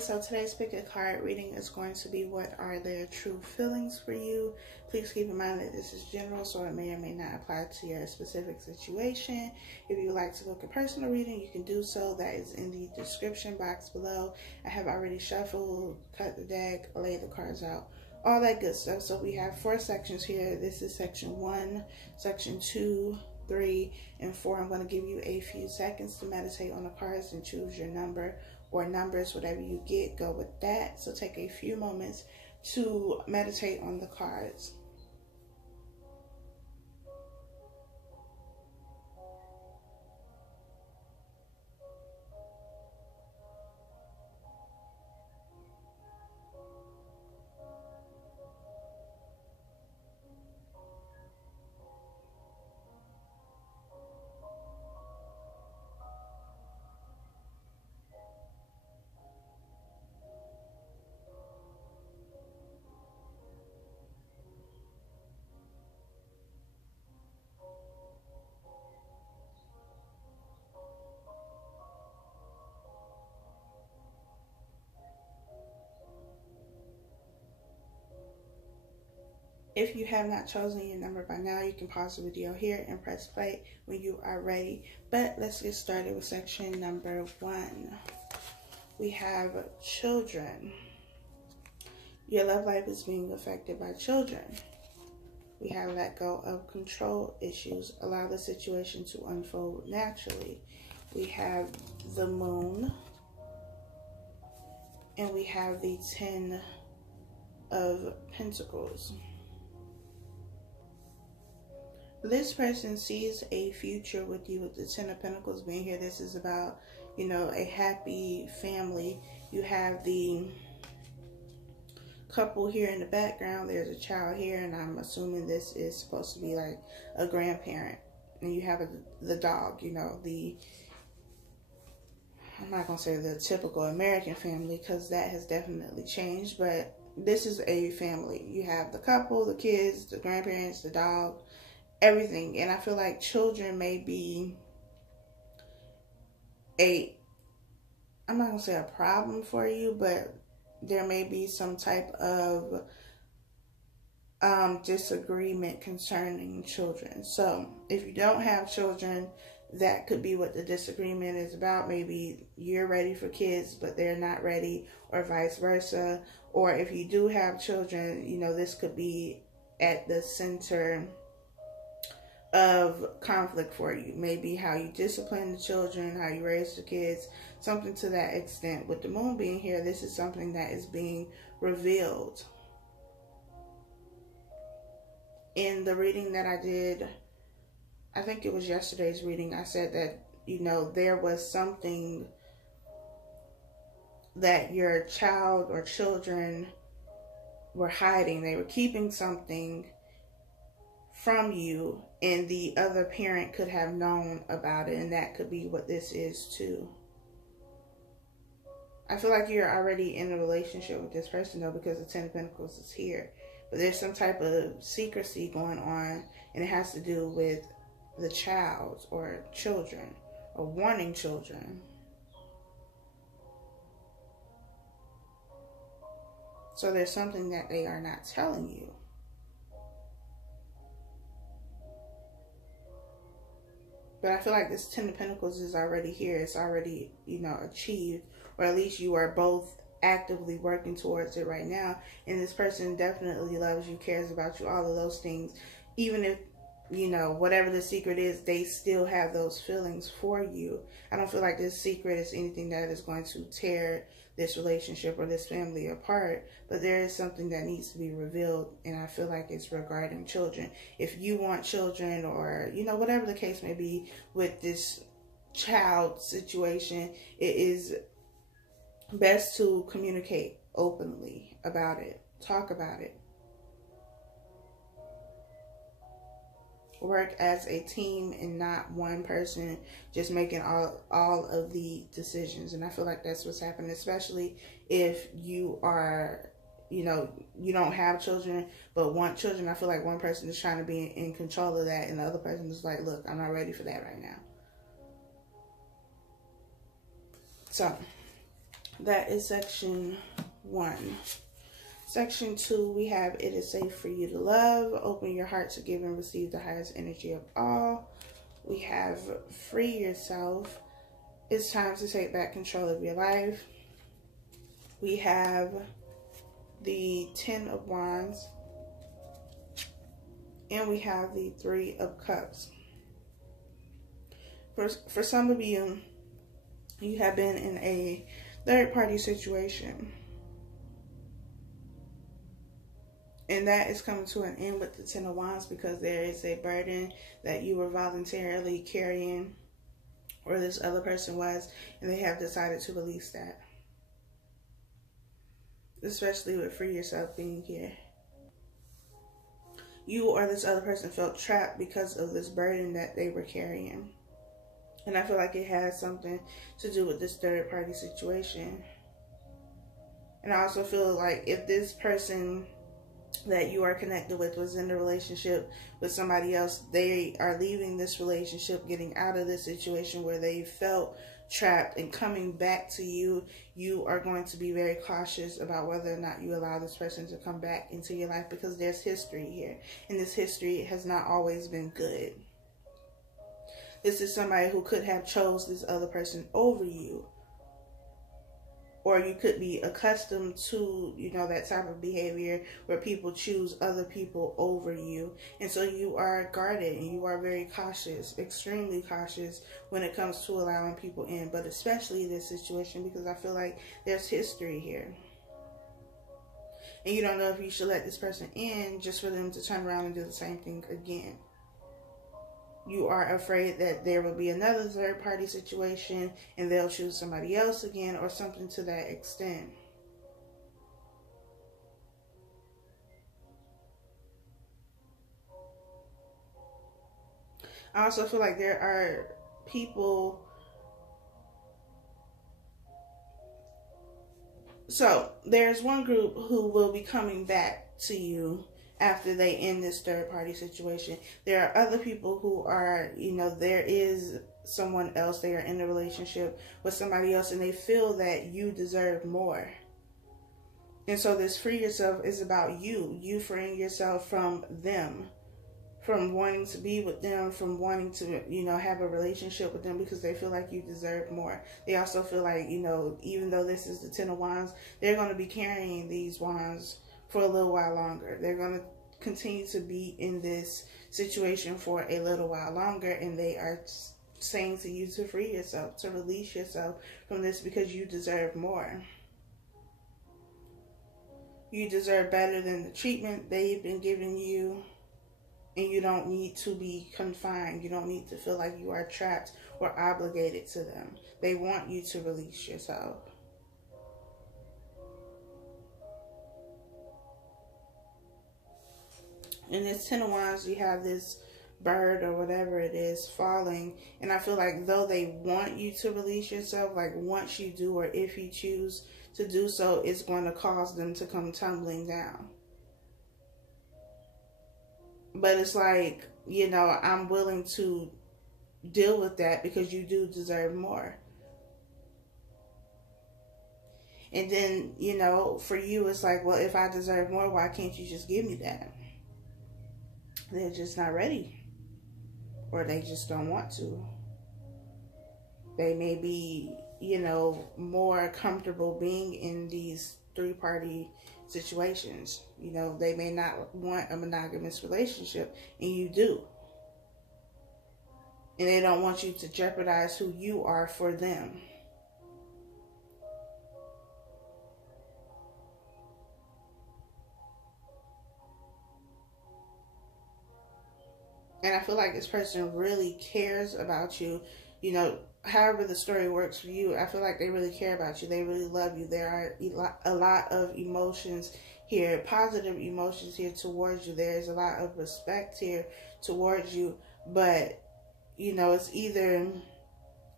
so today's pick a card reading is going to be what are their true feelings for you. Please keep in mind that this is general, so it may or may not apply to your specific situation. If you would like to book a personal reading, you can do so. That is in the description box below. I have already shuffled, cut the deck, laid the cards out, all that good stuff. So we have 4 sections here. This is section 1, section 2, 3, and 4. I'm going to give you a few seconds to meditate on the cards and choose your number or numbers. Whatever you get, go with that. So take a few moments to meditate on the cards. If you have not chosen your number by now, you can pause the video here and press play when you are ready. But let's get started with section number 1. We have children. Your love life is being affected by children. We have let go of control issues. Allow the situation to unfold naturally. We have the moon. And we have the 10 of Pentacles. This person sees a future with you with the 10 of Pentacles being here. This is about, you know, a happy family. You have the couple here in the background. There's a child here, and I'm assuming this is supposed to be like a grandparent. And you have the dog, you know, I'm not going to say the typical American family because that has definitely changed, but this is a family. You have the couple, the kids, the grandparents, the dog, everything. And I feel like children may be I'm not going to say a problem for you, but there may be some type of disagreement concerning children. So if you don't have children, that could be what the disagreement is about. Maybe you're ready for kids, but they're not ready, or vice versa. Or if you do have children, you know, this could be at the center of conflict for you. Maybe how you discipline the children, how you raise the kids, something to that extent. With the moon being here, this is something that is being revealed. In the reading that I did, I think it was yesterday's reading, I said that, you know, there was something that your child or children were hiding. They were keeping something from you, and the other parent could have known about it, and that could be what this is too. I feel like you're already in a relationship with this person though, because the 10 of Pentacles is here. But there's some type of secrecy going on, and it has to do with the child or children, or wanting children. So there's something that they are not telling you. But I feel like this 10 of Pentacles is already here. It's already, you know, achieved. Or at least you are both actively working towards it right now. And this person definitely loves you, cares about you, all of those things. Even if, you know, whatever the secret is, they still have those feelings for you. I don't feel like this secret is anything that is going to tear this relationship or this family apart, but there is something that needs to be revealed, and I feel like it's regarding children. If you want children, or, you know, whatever the case may be with this child situation, it is best to communicate openly about it. Talk about it. Work as a team and not one person just making all of the decisions. And I feel like that's what's happening, especially if you are, you know, you don't have children but want children. I feel like one person is trying to be in control of that, and the other person is like, look, I'm not ready for that right now. So That is section 1. Section 2, we have it is safe for you to love. Open your heart to give and receive the highest energy of all. We have free yourself. It's time to take back control of your life. We have the 10 of Wands. And we have the 3 of Cups. For some of you, you have been in a third-party situation. And that is coming to an end with the 10 of Wands because there is a burden that you were voluntarily carrying, or this other person was, and they have decided to release that. Especially with free yourself being here. You or this other person felt trapped because of this burden that they were carrying. And I feel like it has something to do with this third-party situation. And I also feel like if this person that you are connected with was in a relationship with somebody else, they are leaving this relationship, getting out of this situation where they felt trapped and coming back to you. You are going to be very cautious about whether or not you allow this person to come back into your life because there's history here. And this history has not always been good. This is somebody who could have chose this other person over you. Or you could be accustomed to, that type of behavior where people choose other people over you. And so you are guarded and you are very cautious, extremely cautious when it comes to allowing people in. But especially this situation because I feel like there's history here. And you don't know if you should let this person in just for them to turn around and do the same thing again. You are afraid that there will be another third-party situation and they'll choose somebody else again or something to that extent. I also feel like there are people... So, there's one group who will be coming back to you after they end this third-party situation. There are other people who are, there is someone else. They are in a relationship with somebody else and they feel that you deserve more. And so this free yourself is about you. You freeing yourself from them. From wanting to be with them. From wanting to, have a relationship with them because they feel like you deserve more. They also feel like, even though this is the 10 of Wands, they're going to be carrying these wands for a little while longer. They're going to continue to be in this situation for a little while longer, and they are saying to you to free yourself, to release yourself from this because you deserve more. You deserve better than the treatment they've been giving you, and you don't need to be confined. You don't need to feel like you are trapped or obligated to them. They want you to release yourself. In this 10 of Wands, you have this bird or whatever it is falling. And I feel like though they want you to release yourself, like once you do or if you choose to do so, it's going to cause them to come tumbling down. But it's like, I'm willing to deal with that because you do deserve more. And then, for you, it's like, well, if I deserve more, why can't you just give me that? They're just not ready. Or they just don't want to. They may be, more comfortable being in these three-party situations. They may not want a monogamous relationship, and you do. And they don't want you to jeopardize who you are for them. And I feel like this person really cares about you. However the story works for you, I feel like they really care about you. They really love you. There are a lot of emotions here, positive emotions here towards you. There's a lot of respect here towards you. But, it's either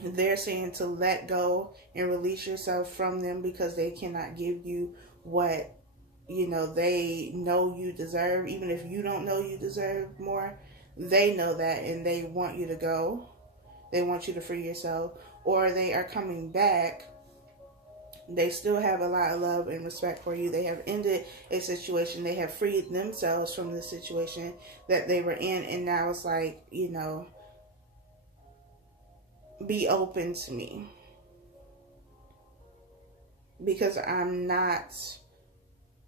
they're saying to let go and release yourself from them because they cannot give you what, they know you deserve. Even if you don't know you deserve more, they know that and they want you to go. They want you to free yourself. Or they are coming back They still have a lot of love and respect for you. They have ended a situation. They have freed themselves from the situation that they were in. And now it's like, you know, be open to me. Because I'm not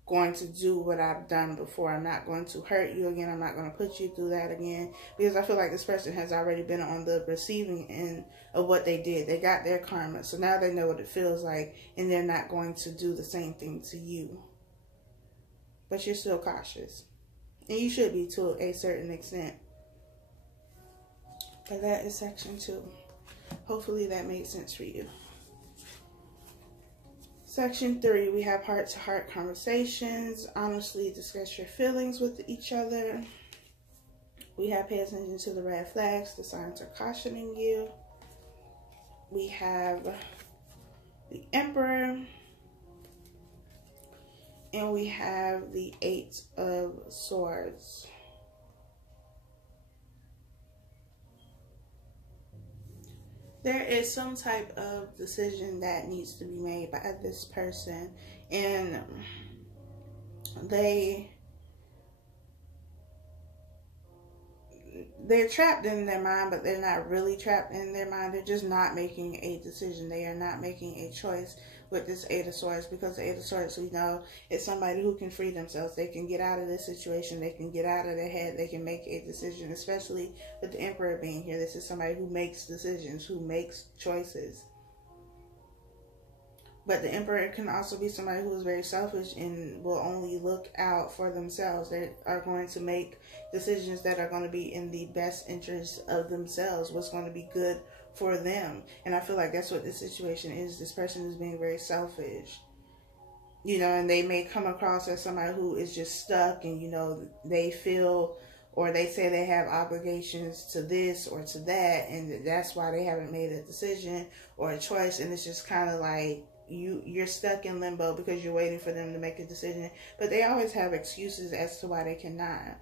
going to do what I've done before. I'm not going to hurt you again. I'm not going to put you through that again. Because I feel like this person has already been on the receiving end of what they did. They got their karma. So now they know what it feels like. And they're not going to do the same thing to you. But you're still cautious. And you should be to a certain extent. But that is section 2. Hopefully that made sense for you. Section 3, we have heart-to-heart conversations. Honestly discuss your feelings with each other. We have pay attention to the red flags. The signs are cautioning you. We have the Emperor. And we have the 8 of Swords. There is some type of decision that needs to be made by this person, and they're trapped in their mind, but they're not really trapped in their mind. They're just not making a decision. They are not making a choice with this 8 of Swords, because the 8 of Swords, we know, is somebody who can free themselves. They can get out of this situation. They can get out of their head. They can make a decision, especially with the Emperor being here. This is somebody who makes decisions, who makes choices. But the Emperor can also be somebody who is very selfish and will only look out for themselves. They are going to make decisions that are going to be in the best interest of themselves, what's going to be good for them. And I feel like that's what this situation is. This person is being very selfish. You know, and they may come across as somebody who is just stuck, and, you know, they feel, or they say they have obligations to this or to that, and that's why they haven't made a decision or a choice. And it's just kind of like, you're stuck in limbo because you're waiting for them to make a decision. But they always have excuses as to why they cannot.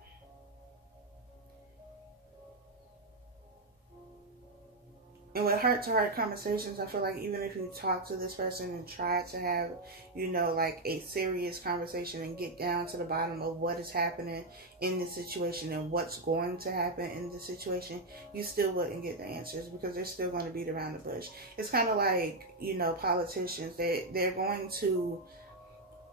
And with heart-to-heart conversations, I feel like even if you talk to this person and try to have, you know, like a serious conversation and get down to the bottom of what is happening in this situation and what's going to happen in the situation, you still wouldn't get the answers, because they're still going to beat around the bush. It's kind of like, you know, politicians. They're going to,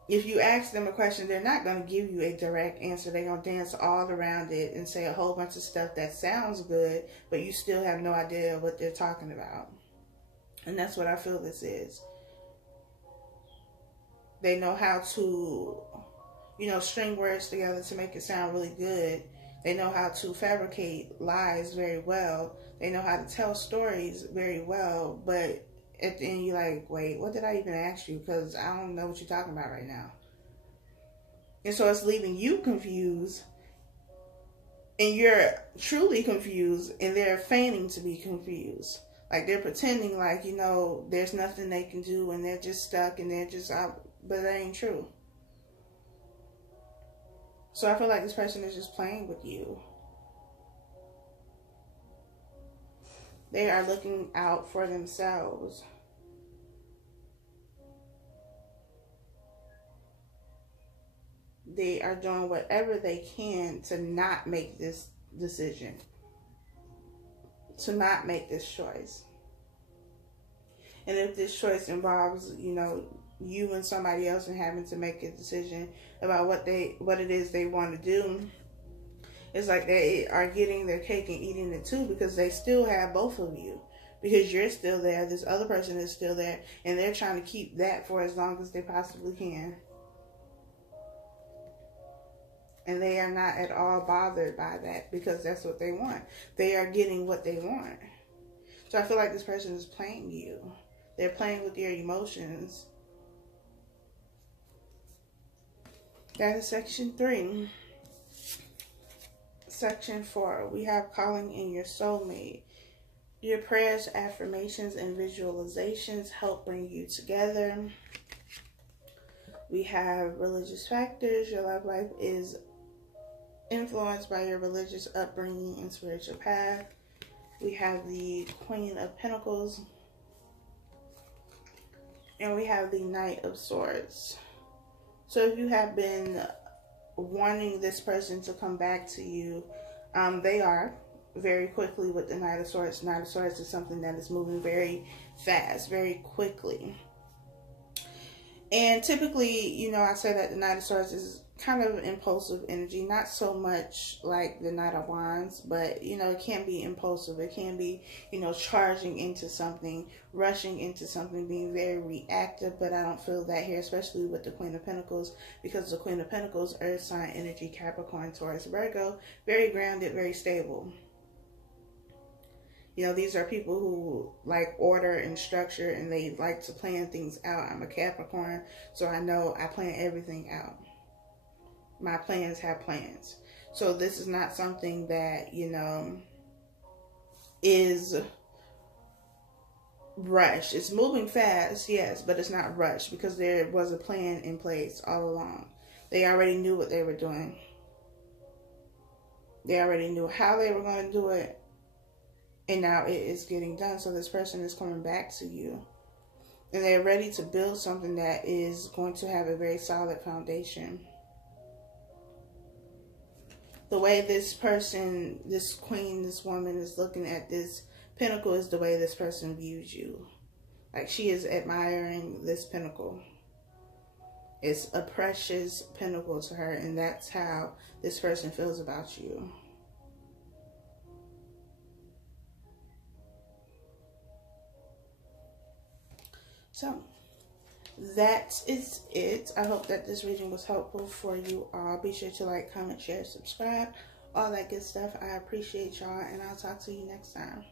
if you ask them a question, they're not going to give you a direct answer. They're going to dance all around it and say a whole bunch of stuff that sounds good, but you still have no idea what they're talking about. And that's what I feel this is. They know how to, you know, string words together to make it sound really good. They know how to fabricate lies very well. They know how to tell stories very well, but at the end, you're like, wait, what did I even ask you? Because I don't know what you're talking about right now. And so it's leaving you confused. And you're truly confused. And they're feigning to be confused. Like, they're pretending like, you know, there's nothing they can do. And they're just stuck. And they're just out. But that ain't true. So I feel like this person is just playing with you. They are looking out for themselves. They are doing whatever they can to not make this decision. To not make this choice. And if this choice involves, you know, you and somebody else and having to make a decision about what it is they want to do, it's like they are getting their cake and eating it too, because they still have both of you. Because you're still there, this other person is still there, and they're trying to keep that for as long as they possibly can. And they are not at all bothered by that, because that's what they want. They are getting what they want. So I feel like this person is playing you. They're playing with your emotions. That is section 3. Section 4, we have calling in your soulmate. Your prayers, affirmations, and visualizations help bring you together. We have religious factors. Your love life is influenced by your religious upbringing and spiritual path. We have the Queen of Pentacles. And we have the Knight of Swords. So if you have been wanting this person to come back to you, they are very quickly with the Knight of Swords. Knight of Swords is something that is moving very fast, very quickly. And typically, you know, I say that the Knight of Swords is kind of impulsive energy, not so much like the Knight of Wands, but, you know, it can be impulsive. It can be, you know, charging into something, rushing into something, being very reactive, but I don't feel that here, especially with the Queen of Pentacles, because the Queen of Pentacles, earth sign energy, Capricorn, Taurus, Virgo, very grounded, very stable. You know, these are people who like order and structure, and they like to plan things out. I'm a Capricorn, so I know I plan everything out. My plans have plans. So this is not something that, you know, is rushed. It's moving fast, yes, but it's not rushed because there was a plan in place all along. They already knew what they were doing. They already knew how they were going to do it. And now it is getting done. So this person is coming back to you. And they're ready to build something that is going to have a very solid foundation. The way this person, this queen, this woman is looking at this pentacle is the way this person views you. Like, she is admiring this pentacle. It's a precious pentacle to her. And that's how this person feels about you. So, that is it. I hope that this reading was helpful for you all. Be sure to like, comment, share, subscribe, all that good stuff. I appreciate y'all, and I'll talk to you next time.